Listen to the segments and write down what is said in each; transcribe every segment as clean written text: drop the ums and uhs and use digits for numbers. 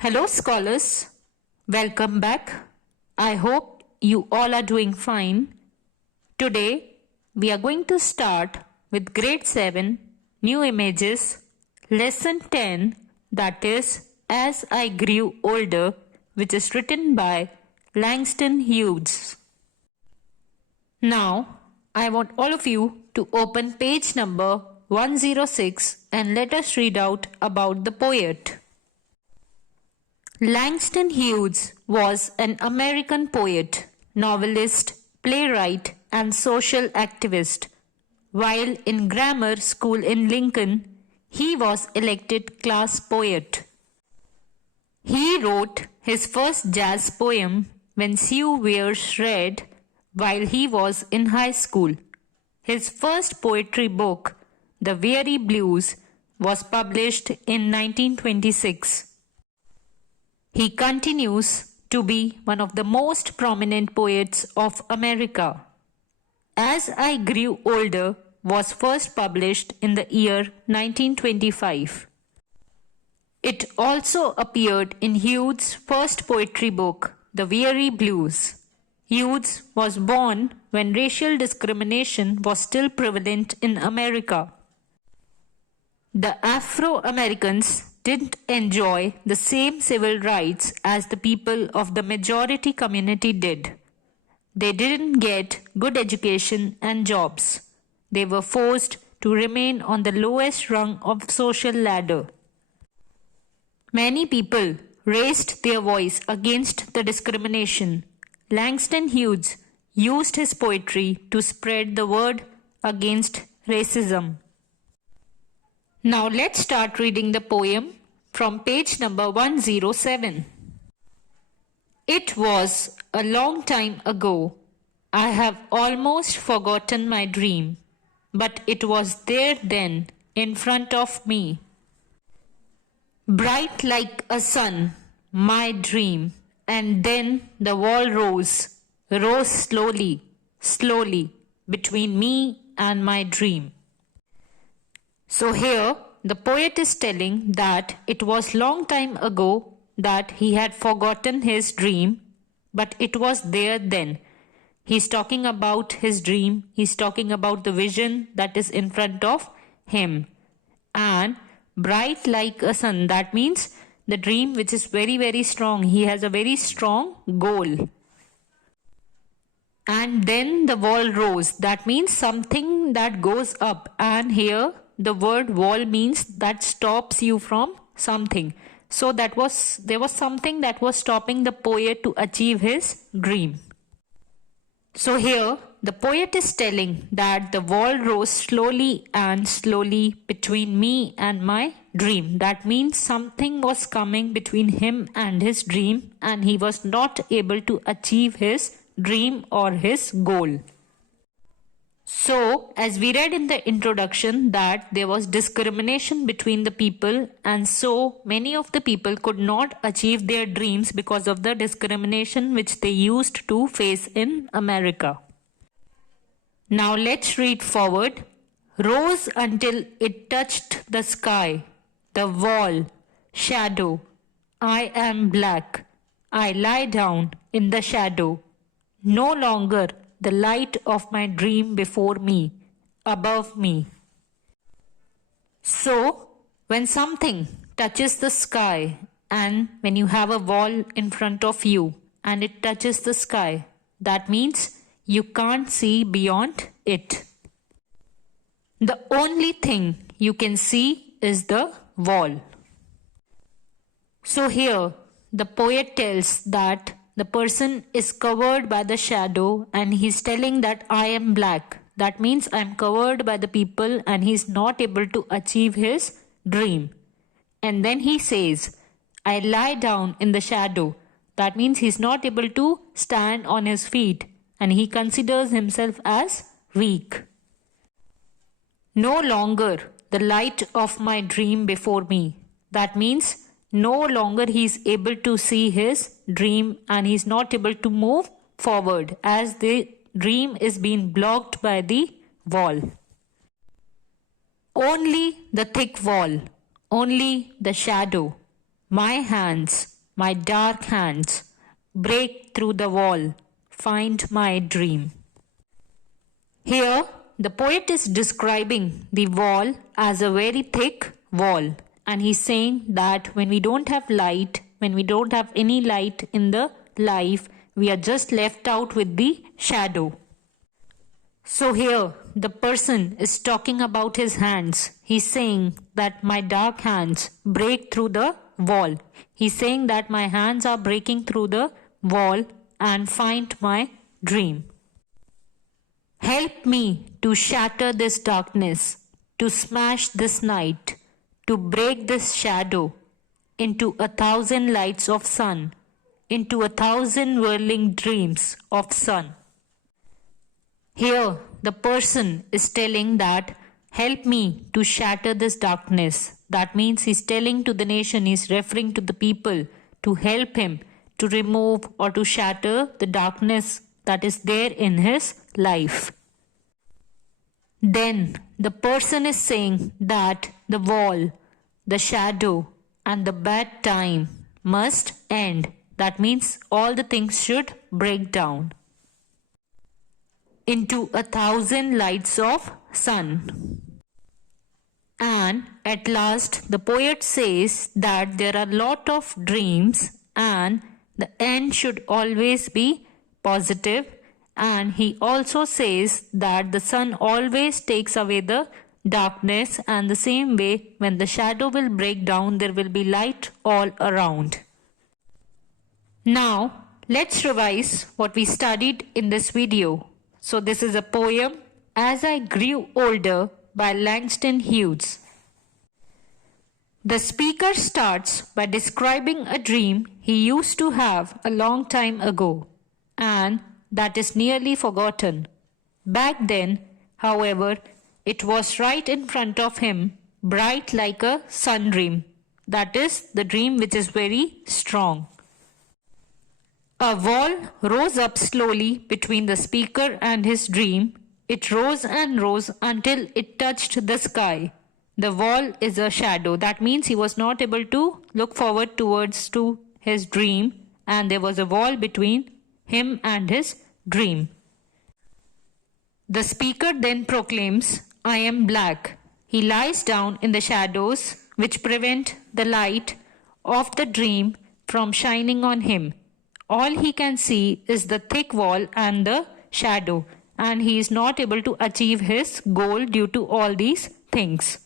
Hello, scholars. Welcome back. I hope you all are doing fine. Today, we are going to start with Grade 7 New Images, Lesson 10, that is, As I Grew Older, which is written by Langston Hughes. Now, I want all of you to open page number 106 and let us read out about the poet. Langston Hughes was an American poet, novelist, playwright, and social activist. While in grammar school in Lincoln, he was elected class poet. He wrote his first jazz poem when Sue Wears Red while he was in high school. His first poetry book, The Weary Blues, was published in 1926. He continues to be one of the most prominent poets of America. As I Grew Older was first published in the year 1925. It also appeared in Hughes' first poetry book, The Weary Blues. Hughes was born when racial discrimination was still prevalent in America. The Afro-Americans didn't enjoy the same civil rights as the people of the majority community did. They didn't get good education and jobs. They were forced to remain on the lowest rung of social ladder. Many people raised their voice against the discrimination. Langston Hughes used his poetry to spread the word against racism. Now let's start reading the poem from page number 107. It was a long time ago. I have almost forgotten my dream, but it was there then, in front of me. Bright like a sun, my dream, and then the wall rose slowly, slowly, between me and my dream. So here, the poet is telling that it was long time ago that he had forgotten his dream, but it was there then. He's talking about his dream, he's talking about the vision that is in front of him. And bright like a sun, that means the dream which is very, very strong. He has a very strong goal. And then the wall rose, that means something that goes up. And here the word wall means that stops you from something. So there was something that was stopping the poet to achieve his dream. So here the poet is telling that the wall rose slowly and slowly between me and my dream. That means something was coming between him and his dream, and he was not able to achieve his dream or his goal. So, as we read in the introduction that there was discrimination between the people, and so many of the people could not achieve their dreams because of the discrimination which they used to face in America. Now let's read forward. Rose until it touched the sky, the wall, shadow. I am black. I lie down in the shadow. No longer the light of my dream before me, above me. So, when something touches the sky, and when you have a wall in front of you and it touches the sky, that means you can't see beyond it. The only thing you can see is the wall. So here, the poet tells that the person is covered by the shadow and he's telling that I am black. That means I am covered by the people and he's not able to achieve his dream. And then he says, I lie down in the shadow. That means he's not able to stand on his feet and he considers himself as weak. No longer the light of my dream before me. That means no longer he is able to see his dream and he is not able to move forward as the dream is being blocked by the wall. Only the thick wall, only the shadow. My hands, my dark hands, break through the wall, find my dream. Here, the poet is describing the wall as a very thick wall, and he's saying that when we don't have light, when we don't have any light in the life, we are just left out with the shadow. So here, the person is talking about his hands. He's saying that my dark hands break through the wall. He's saying that my hands are breaking through the wall and find my dream. Help me to shatter this darkness, to smash this night, to break this shadow into 1,000 lights of sun, into 1,000 whirling dreams of sun. Here, the person is telling that, help me to shatter this darkness. That means he's telling to the nation, he's referring to the people to help him to remove or to shatter the darkness that is there in his life. Then the person is saying that the wall, the shadow, and the bad time must end. That means all the things should break down into 1,000 lights of sun. And at last the poet says that there are a lot of dreams and the end should always be positive, and he also says that the sun always takes away the darkness, and the same way when the shadow will break down there will be light all around. Now let's revise what we studied in this video. So this is a poem, As I Grew Older by Langston Hughes. The speaker starts by describing a dream he used to have a long time ago, and that is nearly forgotten. Back then, however, it was right in front of him, bright like a sun dream. That is the dream which is very strong. A wall rose up slowly between the speaker and his dream. It rose and rose until it touched the sky. The wall is a shadow. That means he was not able to look forward towards to his dream, and there was a wall between him and his dream. The speaker then proclaims, I am black. He lies down in the shadows which prevent the light of the dream from shining on him. All he can see is the thick wall and the shadow, and he is not able to achieve his goal due to all these things.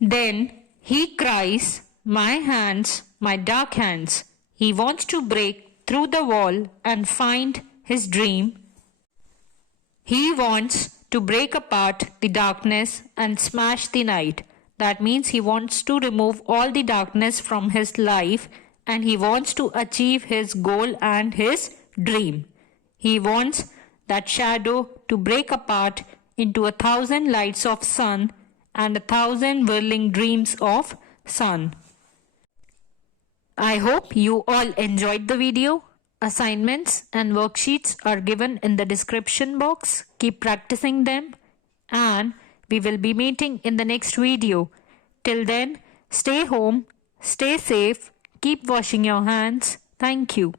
Then he cries, my hands, my dark hands. He wants to break through the wall and find his dream. He wants to break apart the darkness and smash the night. That means he wants to remove all the darkness from his life, and he wants to achieve his goal and his dream. He wants that shadow to break apart into 1,000 lights of sun and 1,000 whirling dreams of sun. I hope you all enjoyed the video. Assignments and worksheets are given in the description box. Keep practicing them, and we will be meeting in the next video. Till then, stay home, stay safe, keep washing your hands. Thank you.